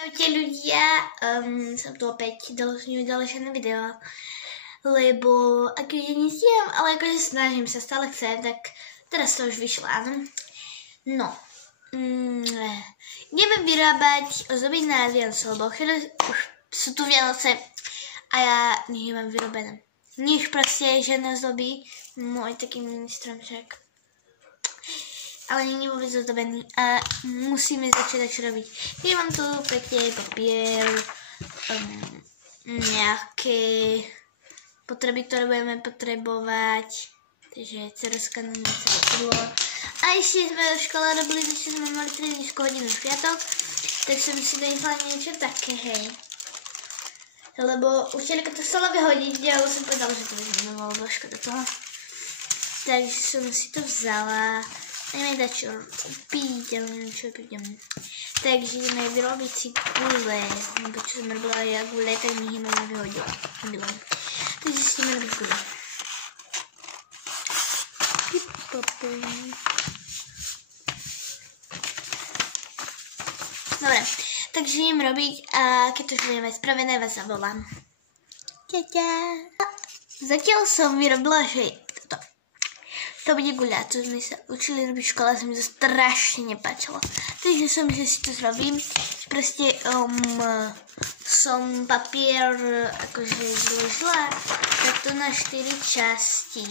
Čaute ľudia, som tu opäť ďalšie video, lebo akože nestíham, ale akože snažím sa, stále chcem, tak teraz to už vyšlo, áno. No, ideme vyrábať ozdoby na Vianoce, lebo už sú tu Vianoce a ja nech mám vyrobené. Nič proste, žiadne ozdoby, môj taký mini stromček. Ale nie je vôbec ozdobený a musíme začať čo robiť. Ja mám tu pekne papier, nejaké potreby, ktoré budeme potrebovať, takže ceruzka na celé. A ešte sme v škole robili, že sme mali 3 hodinu v piatok, tak som si dojífala niečo také, hej. Lebo učiteľka to chcela vyhodiť, ale som povedala, že to vezmeme, lebo škoda toho. Takže som si to vzala. Ideme dať čo piť, ale neviem čo piť. Takže ideme vyrobiť si gule, lebo čo som robila ja gule, tak mi ich mama vyhodila. Takže si ideme robiť gule. Dobre, takže idem robiť a keď to už budeme spravené, vás zavolám. Ťaťa. Zatiaľ som vyrobila, že to bude guľa, to sme sa učili robiť v škole, sa mi to strašne nepáčilo. Takže že si to zrobím. Proste som papier akože zložila takto na 4 časti.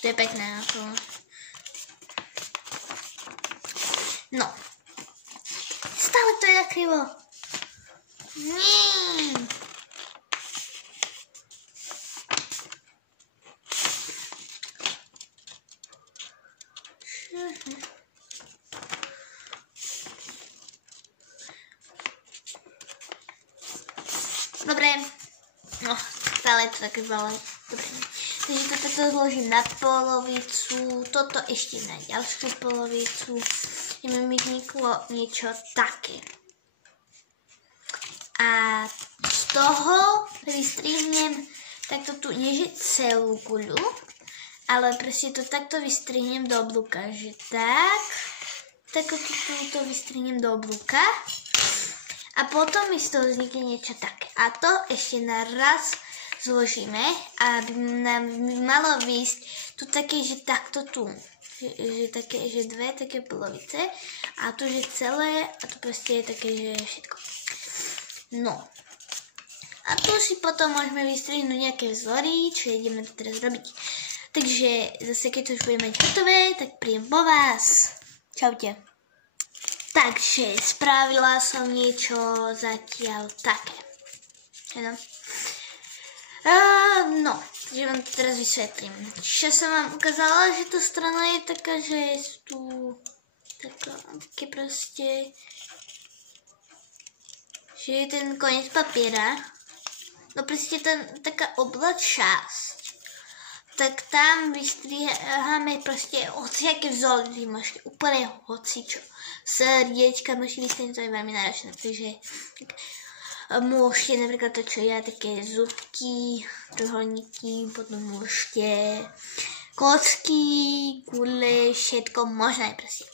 To je pekné na to. No. Stále to je nakrivo. Nie. Dobre, no, stále to také veľa. Dobre, takže toto zložím na polovicu, toto ešte na ďalšiu polovicu, aby mi vzniklo niečo také. A z toho vystrihnem takto tu, nie že celú guľu, ale proste to takto vystrihnem do oblúka, že takto to vystrihnem do oblúka. A potom mi z toho vznikne niečo také. A to ešte naraz zložíme, aby nám malo výjsť tu také, že takto tu. Že také, že dve také polovice. A tu, že celé, a tu proste je také, že všetko. No. A tu si potom môžeme vystrihnúť nejaké vzory, čo ideme to teraz robiť. Takže zase, keď to už budeme mať hotové, tak príjem po vás. Čaute. Takže spravila som niečo zatiaľ také. No, že vám to teraz vysvetlím. Čiže som vám ukázala, že tá strana je taká, že je tu také proste, že je ten koniec papiera. No proste taká oblasť časť. Tak tam vystriháme proste hociaké vzory, môžete úplne hocičo. Srdiečka, môžete vystrihnúť, to je veľmi náročné, takže môžete napríklad to, čo ja, také zubky, trojuholníky, potom môžete kocky, gule, všetko možné proste.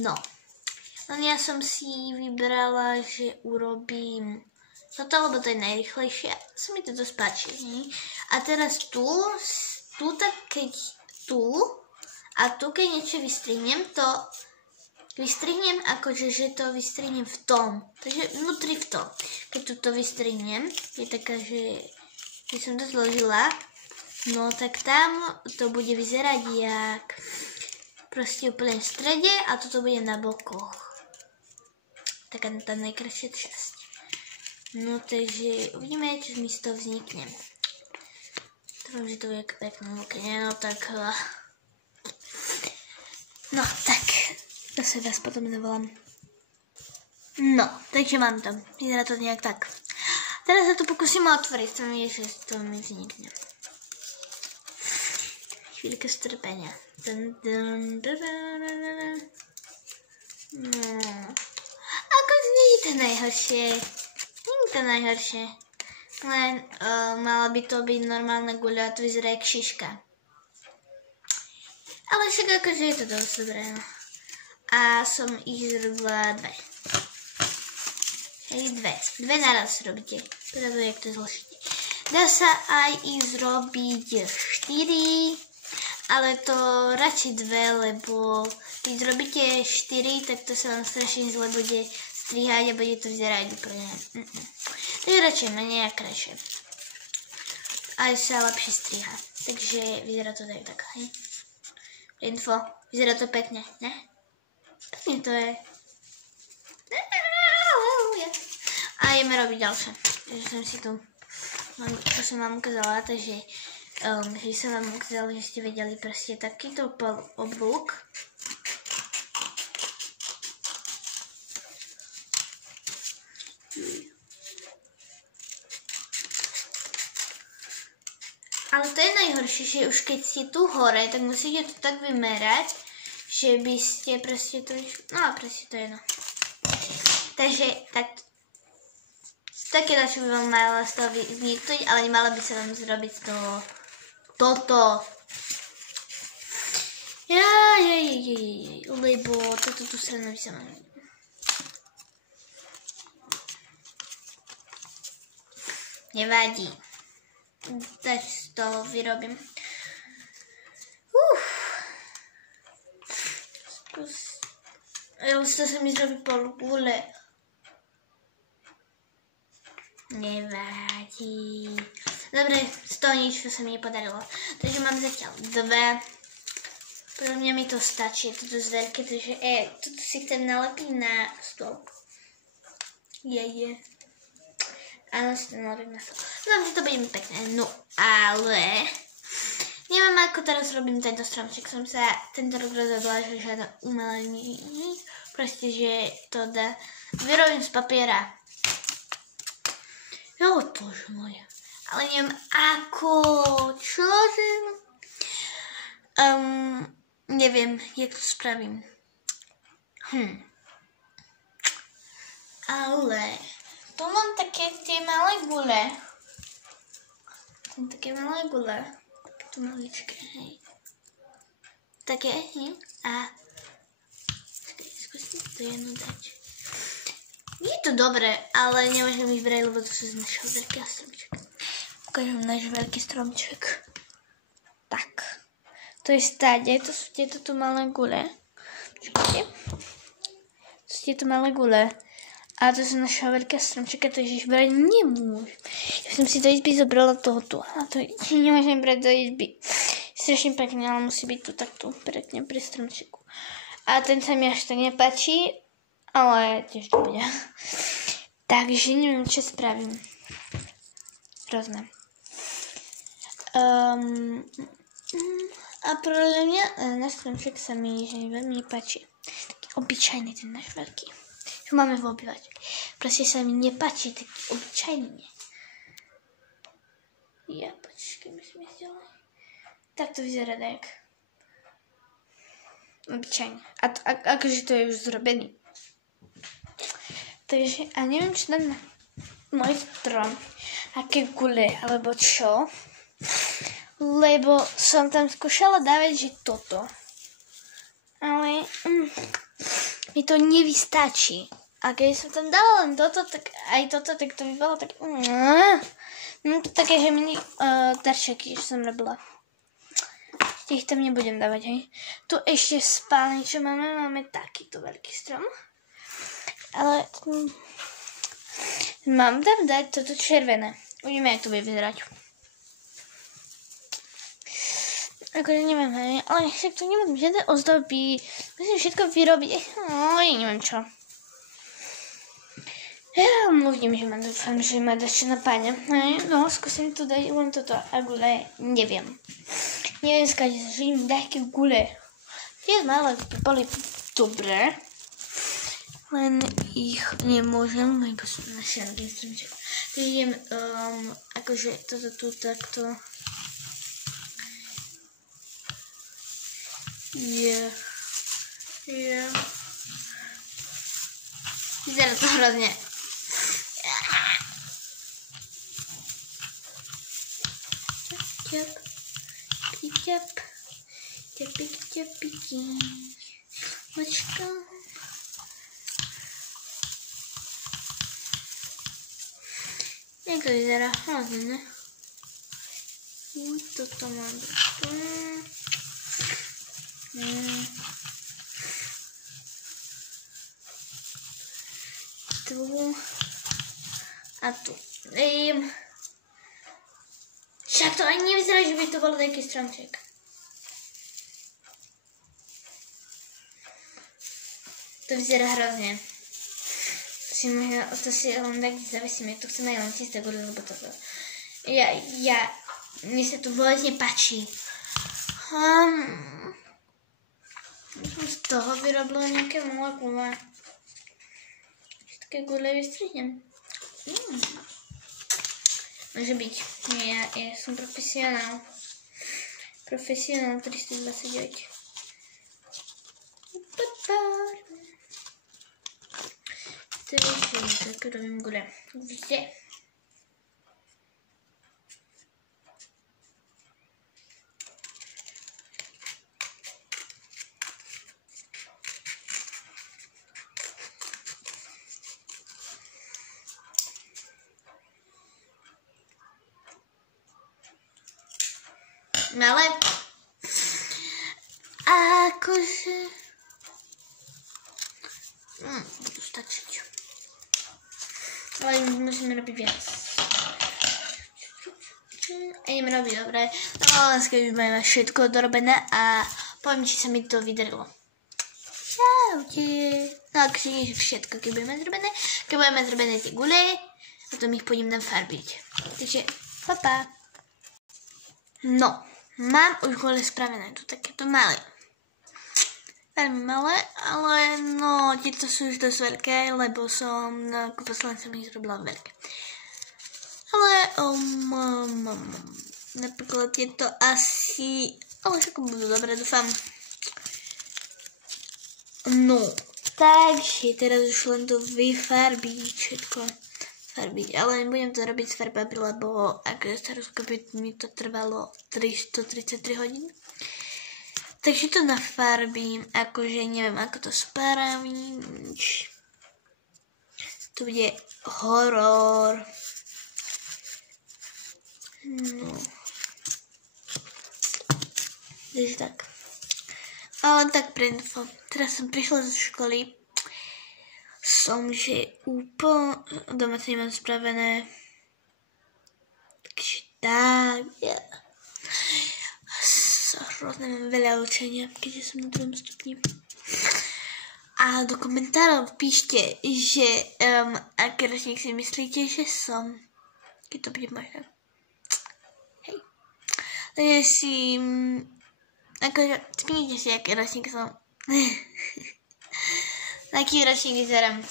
No, len ja som si vybrala, že urobím toto, lebo to je najrýchlejšie, sa mi to dosť páči. A teraz tu tak keď tu a tu keď niečo vystrihnem, to vystrihnem akože, že to vystrihnem v tom. Takže vnútri v tom. Keď tu to vystrihnem, je taká, že som to zložila, no tak tam to bude vyzerať jak proste úplne v strede a toto bude na bokoch. Taká tá najkrajšia časť. No takže uvidíme, čo mi z toho vznikne. Dúfam, že to bude pekné, no tak... No tak, zase vás potom zavolám. No, takže mám to. Vyzerá to nejak tak. Teraz sa to pokúsim otvoriť, chcem vidieť, že to mi vznikne. Chvíľka strpenia. No. Ako nie je to najhoršie. Nie je to najhoršie. Len mala by to byť normálna guľa a to vyzerá jak šiška. Ale však akože je to dosť dobré. a som ich zrobila dve. Hej, dve naraz robíte. Teda to, jak to zložíte. Dá sa aj ich zrobiť 4, ale to radšej 2, lebo keď robíte 4, tak to sa vám strašne zle bude strihať a bude to vyzerať úplne. Takže radšej menej a kratšie. Aj sa lepšie striha. Takže vyzerá to tak, hej. Info, vyzerá to pekne, ne? Pekne to je. A ideme robiť ďalšie. Takže som si tu, to som vám ukázala, takže že som vám ukázala, že ste vedeli proste takýto oblúk. Ale to je najhoršie, že už keď ste tu hore, tak musíte to tak vymerať, že by ste proste to no proste to je no. Takže tak také dačo by vám malo z toho vzniknúť, ale nemalo by sa vám zrobiť z toho toto. Lebo toto tu stranu by sa mám. Nevadí. Tak z toho vyrobím. To sa mi zrobí pol gule. Nevadí. Dobre, z toho nič, čo sa mi nepodarilo. Takže mám zatiaľ 2. Podľa mňa mi to stačí, je to dosť veľké, takže toto si chcem nalepiť na stôl. Áno, si to nalepiť na stôl. Dúfam, že to bude mi pekné. No, ale neviem, ako teraz robím tento stromček. Som sa tento rok rozhodla, že žiadne umelé proste, že to dá. Vyrobím z papiera. Bože moje. Ale neviem ako. Čože? Neviem, jak to spravím. Ale tu mám také tie malé gule. Také malé gule. Tu maličké, hej. Také, hej. A skúsim to jedno dať. Je to dobré, ale nemôžem ich brať, lebo to sú náš veľký stromček. Ukážem náš veľký stromček. Tak. To je stáde, to sú tieto tu malé gule. Počkajte. To sú tieto malé gule. A to sú naša veľká stromčeka, takže ich brať nemôžem. Ja som si do izby zobrala tohoto. A to nemôžem brať do izby. Strašne pekne, ale musí byť tu takto pekne pri stromčeku. A ten sa mi až tak nepáči. Ale tiež to bude. Takže neviem, čo spravím. Hrozné. A podľa mňa náš stromček sa mi veľmi nepáči. Taký obyčajný ten náš veľký. Čo máme v obývačke. Proste sa mi nepáči taký obyčajný. Počkej, musím ísť ďalej. Tak to vyzerá tak. Obyčajný. A akože to je už zrobený. Takže, a neviem, či dám na môj strom, aké gule, alebo čo. Lebo som tam skúšala dávať, že toto. Ale mi to nevystačí. A keď som tam dala len toto, tak aj toto, tak to by bolo tak... No to také, že mini darčeky, čo som robila. Ešte ich tam nebudem dávať, hej. Tu ešte v spálni, čo máme takýto veľký strom. Ale mám tam dať toto červené. Uvidíme, jak to bude vyzerať. Akože neviem, hej, ale však tu nemám žiadne ozdoby. Musím všetko vyrobiť. Neviem čo. Ja uvidím, že ma dúfam, že ma dačo napáňa. No, skúsim tu dať len toto a gule. Neviem. Neviem skáť, že im dať také gule. Tie malé by boli dobré. Len ich nemôžem, lebo sú naše stromček. Takže idem, akože toto tu takto. Vyzerá to hrozne. Počka. Jak to vyzerá? Hlavně, ne? Toto mám. Tu. A tu. Však to ani nevyzerá, že by to byl taký stromček. To vyzerá hrozně. To si len tak zavisím, jak to chceme len čisté gule, lebo toto. Mne sa to vôbec nepáči. Som z toho vyrobila nejaké molekule. Také gule vystrihnem. Môže byť. Nie, ja som profesionál. Profesionál 329. Takže tak robím gule. Vidíte? Ale akože budu stačiť. Ale musíme robiť viac. Ideme robiť dobre. Len keď máme všetko dorobené a poviem, či sa mi to vydarilo. Čaute. No akože nie všetko, keď budeme zrobené tie gule, potom ich pôjdem nafarbiť. Takže papa. No. Mám už gule spravené, tu takéto malé. Veľmi malé, ale no, tieto sú už dosť veľké, lebo som posledne som ich zrobila veľké. Ale napríklad tieto asi, ale všetko budú dobre, dúfam. No, takže teraz už len to vyfarbiť všetko. Ale nebudem to robiť s farbami, lebo ak sa rozkopiť, mi to trvalo 333 hodín. Takže to nafarbím, akože neviem, ako to spravím. To bude horor. No. Takže tak. Ale tak pre info. Teraz som prišla zo školy. Som, že úplne doma sa nemám spravené. Takže tak, hrozne mám veľa učenia, keďže som na 2. stupni. A do komentárov píšte, že aký ročník si myslíte, že som. Keď to bude možné. Hej. Takže si akože spínite si, aký ročník som. Na aký ročník vyzerám.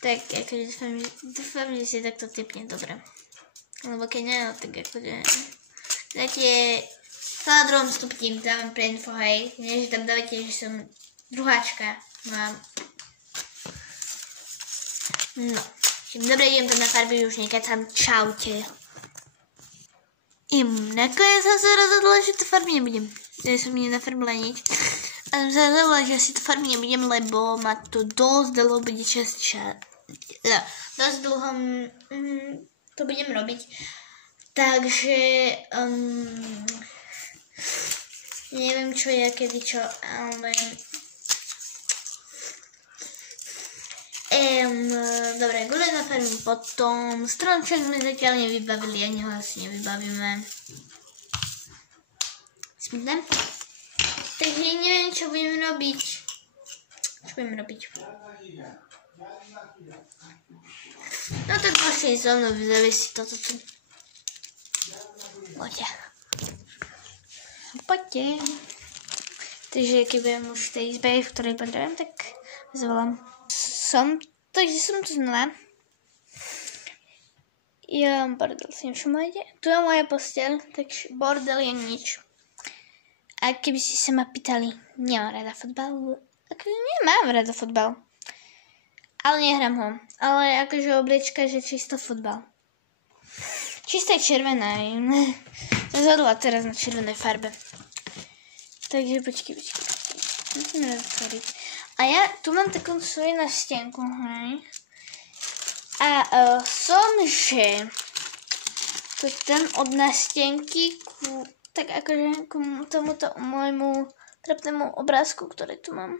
Tak akože dúfam, že si takto typne dobre. Lebo keď nie, tak akože dáte na 2. stupni, dávam pre info, hej. Nie, že tam dávate, že som druháčka. No. Dobre, idem to nafarbiť už nekecam. Čaute. Nakoniec som sa rozhodla, že to farbiť nebudem. Ja som nenafarbila nič. A som sa rozhodla, že si to farbiť nebudem, lebo ma to dosť dlho bude dosť dlho to budem robiť. Takže neviem čo ja, kedy čo, ale dobre, gule nafarbím potom. Stromček sme zatiaľ nevybavili, ani ho asi nevybavíme. Smutné. Takže neviem, čo budeme robiť. No tak poďte so mnou, zavisí toto tu. Poďte. Takže keď budem už v tej izbe, v ktorej potrebujem, tak zvolám. Takže som tu znova. Ja bordel si nevšimajte. Tu je moja posteľ, takže bordel je nič. A keby ste sa ma pýtali, nemám rada futbal. Nemám rada futbal. Ale nehrám ho. Ale akože obliečka, že čisto futbal. Čistá červená. Som zhodla teraz na červenej farbe. Takže počkej. Musím roztvoriť. A ja tu mám takú svoju nástenku, hej. A že to tam od nástenky tak akože k tomuto môjmu trapnému obrázku, ktorý tu mám.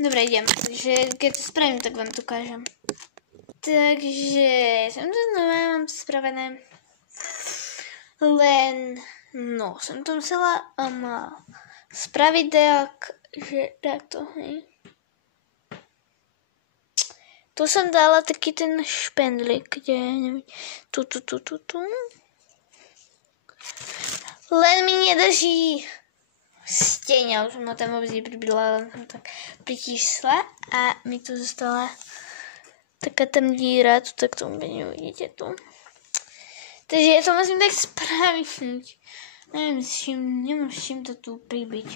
Dobre, idem. Takže keď to spravím, tak vám to ukážem. Takže som to znova, mám to spravené. Len, no, som to musela spraviť takto, hej. Tu som dala taký ten špendlík, kde, neviem, tu. Len mi nedrží steňa, už som ho tam vôbec nepribila, len som tak pritísla a mi tu zostala taká tam díra, tu tak to nevidíte tu. Takže ja to musím tak spraviť. Neviem s čím to tu pribiť.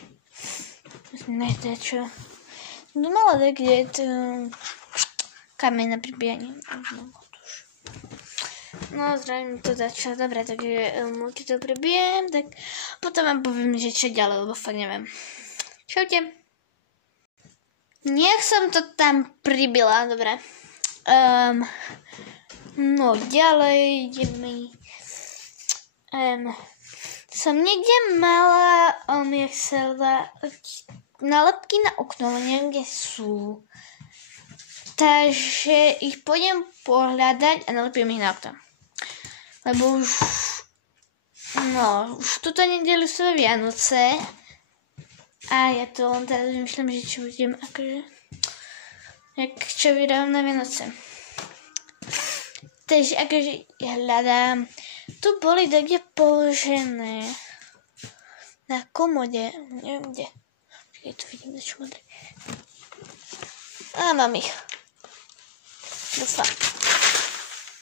Musím nájsť čo. Mala tak, kde je to kameň na pribíjanie. No, zdravím to začal. Dobre, takže keď to pribijem, tak potom vám poviem, že čo ďalej, lebo fakt neviem. Čaute. Nech som to tam pribila, dobre. No, ďalej ideme. Som niekde mala, jak sa dá, nálepky na okno, ale neviem, kde sú. Takže ich pôjdem pohľadať a nalepím ich na okno. Lebo už tuto nedelu sú Vianoce a ja to len teraz vymýšľam, že čo budem akože, čo vydám na Vianoce. Takže akože hľadám, tu boli takde položené na komode, neviem kde. Počkej, tu vidím niečo modré. A mám ich. Dúfam.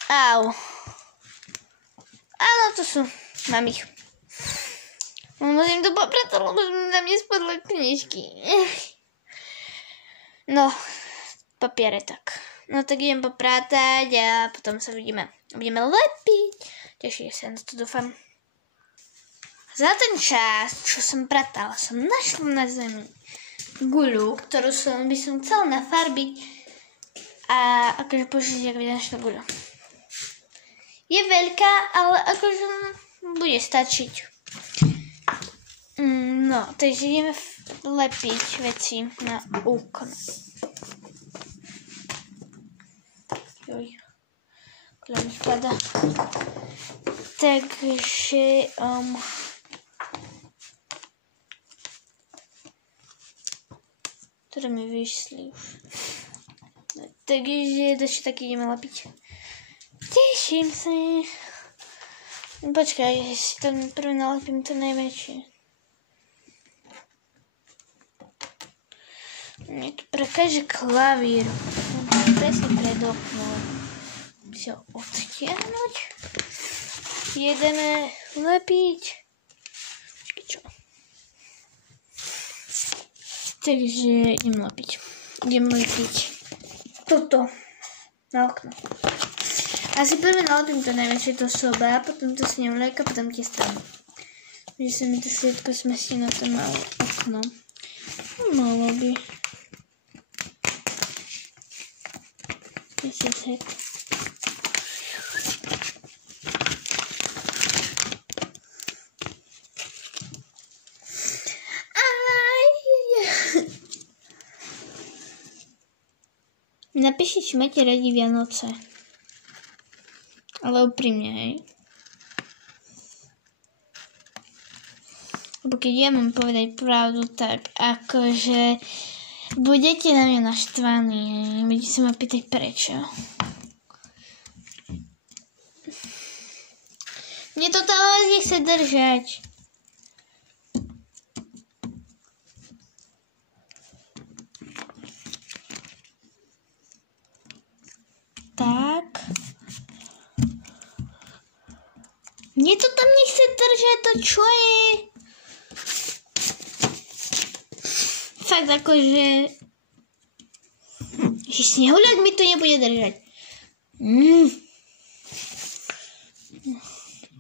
Au. Áno, tu sú. Mám ich. Musím to popratať, lebo na mne spadli knižky. No, papiere tak. No tak idem poprátať a potom sa vidíme. Budeme lepiť. Teším sa na to, dúfam. Za ten čas, čo som pratala, som našla na zemi guľu, ktorú by som chcela nafarbiť. A akože počuť, jak by našla guľu. Je veľká, ale akože bude stačiť. No, takže ideme lepiť veci na okno. Joj, koľa mi spada. Takže, ktoré mi vyšli už. Takže ešte tak ideme lepiť. Teším sa. Počkaj, si tam prvé nalepím to najväčšie. Mne tu prekáže klavír. Presne pred oknom. Si ho odtiahnuť. Ideme lepiť. Počkaj, čo? Takže idem lepiť. Toto. Na okno. Asi prvé nalepím to najväčšie, to soba, potom to snemlejka, potom tie strany. Že sa mi to všetko smestí na to malé okno. Malo by. Sek. Napíšte, či máte radi Vianoce. Ale úprimne, hej. Lebo keď ja mám povedať pravdu, tak akože budete na mňa naštvaní, hej. Budete sa ma pýtať prečo. Mne to tam nechce držať. Tak. Mne to tam nechce držať, to čo je? Fakt akože... Snehuľak mi to nebude držať.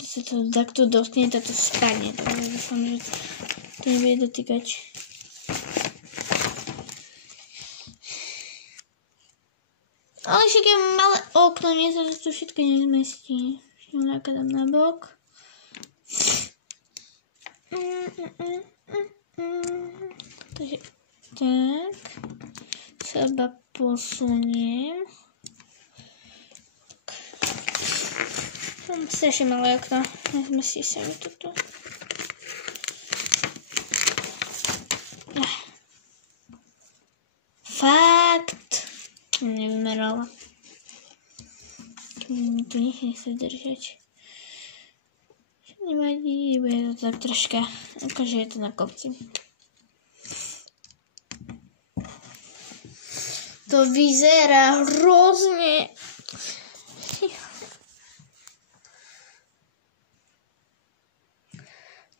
To sa to takto dotkne, to spadne. Takže dúfam, že to nebude dotýkať. Ale však je malé okno, mne sa to všetko nezmestí. Šňuľáka dám na bok. Takže tak. Seba posuniem. Mám strašne malé okno. Nezmestí sa mi toto. Fakt. Nevymerala. Mi tu nechce držať. Nevadí, bude to tak troška, akože je to na kopci. To vyzerá hrozne.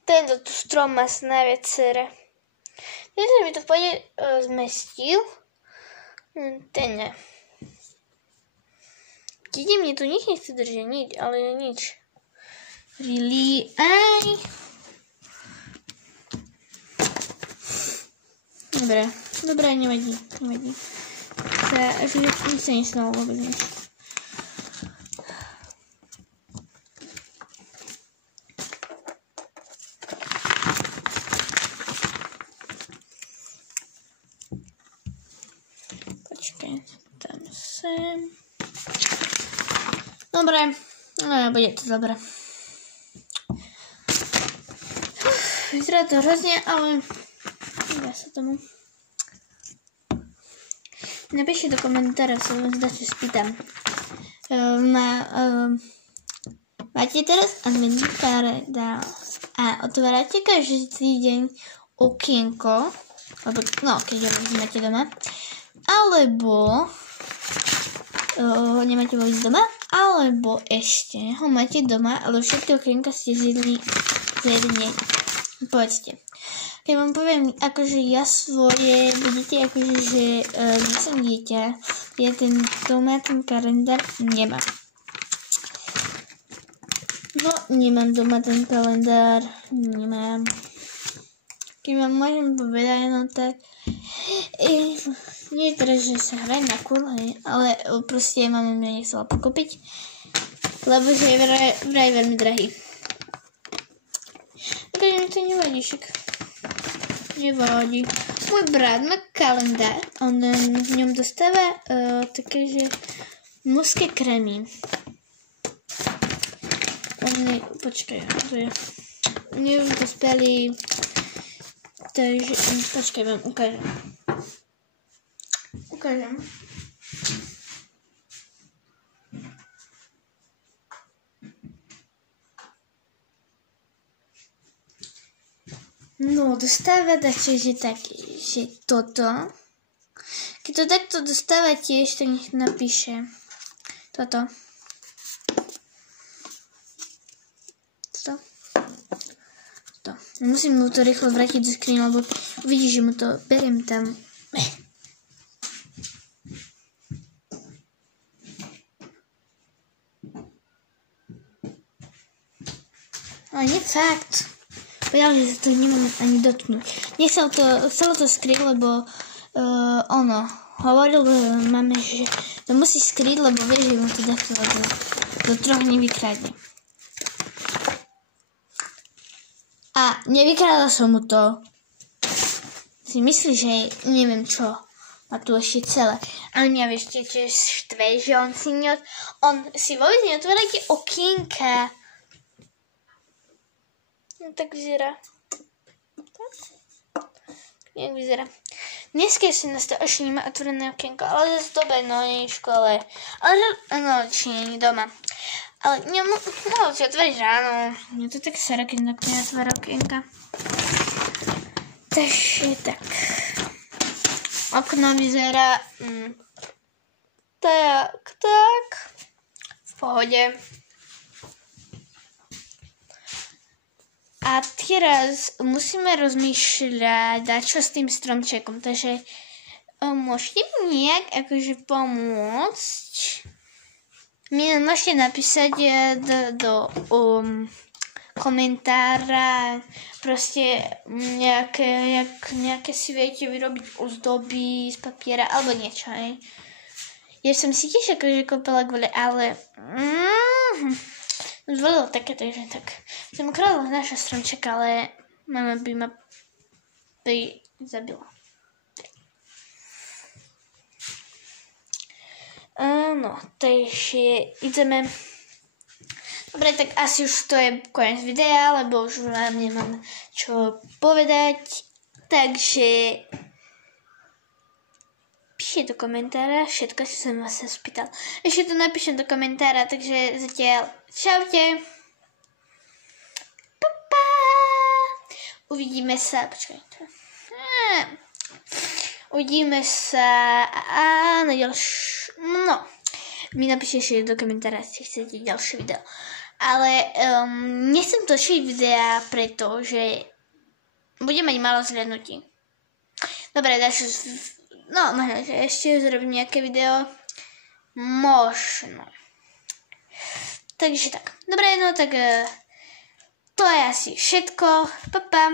Tento tu strom má najviac sere. Ten sa mi to v pohode zmestil. Ten ne. Didi, mne tu nič nechce držať, nič, ale nič. Really? Aj. Dobre, nevadí. Že mi sa nesnalo vôbec nič. Počkaj, tam sem. Dobre, bude to dobre. Vyzerá to hrozne, ale ja sa tomu. Napíšte do komentárov, sa vám zdá, čo spýtam. Máte teraz adventný kalendár a otvárate každý týždeň okienko, alebo, no, keď ho máte doma, alebo nemáte vôbec doma, alebo ešte ho máte doma, ale všetky okienka ste zjedli povedzte. Keď vám poviem, akože ja svoje, budete akože, že nie som dieťa, ja ten doma ten kalendár nemám. No, nemám doma ten kalendár, nemám. Keď vám môžem povedať, no tak, nie teraz, že sa hrajem na kurle, ale proste mama mňa nechcela pokúpiť, lebo že je vraj veľmi drahý. Takže mi to nevadí, však. Nevadí. Môj brat má kalendár, on v ňom dostáva také, že mužské krémy. Počkaj, to je. Oni už dospeli, takže, počkaj, vám ukážem. No, dostáva také, že toto. Keď to takto dostáva tiež, tak nech napíše toto. Musím mu to rýchlo vrátiť do skrine, lebo vidíš, že mu to beriem tam. Ale nie fakt. Povedal, že sa to nemám ani dotknúť. Chcelo to skryť, lebo hovoril mame, že to musí skryť, lebo vie, že mu to takto do 3 dní vykradne. A nevykradla som mu to. Si myslí, že neviem čo. A tu ešte celé. A mňa vieš, čo štve, že on si vôbec neotvára tie okienka. No tak vyzerá. Jak vyzerá. Dneska si nás to ešte nemá otvorené okienko, ale zase dobe, no nie v škole. Ale no, či nie doma. Ale mohol si otvoriť ráno. Mne to tak sere, keď neotvára okienka. Takže tak. Okno vyzerá tak. V pohode. A teraz musíme rozmýšľať, čo s tým stromčekom. Takže môžete mi nejak akože pomôcť. Mi môžete napísať do komentára, proste nejaké si viete vyrobiť ozdoby z papiera alebo niečo, hej. Ja som si tiež akože kúpila kvôli, ale zvolila také, takže tak. Som kráľová naša stromčeka, ale mama by ma zabila. Áno, takže ideme. Dobre, tak asi už to je koniec videa, lebo už vám nemám čo povedať. Takže píšte do komentára, všetko si som vás spýtal. Ešte to napíšem do komentára, takže zatiaľ čaute. Pa. Uvidíme sa, počkajte. Uvidíme sa na ďalšie. No, mi napíšte do komentára, si chcete ďalšie video. Ale nechcem točiť videa, pretože budem mať málo zhľadnutí. Dobre, možno, že ešte zrobím nejaké video. Možno. Takže tak. Dobre, no tak to je asi všetko. Pa.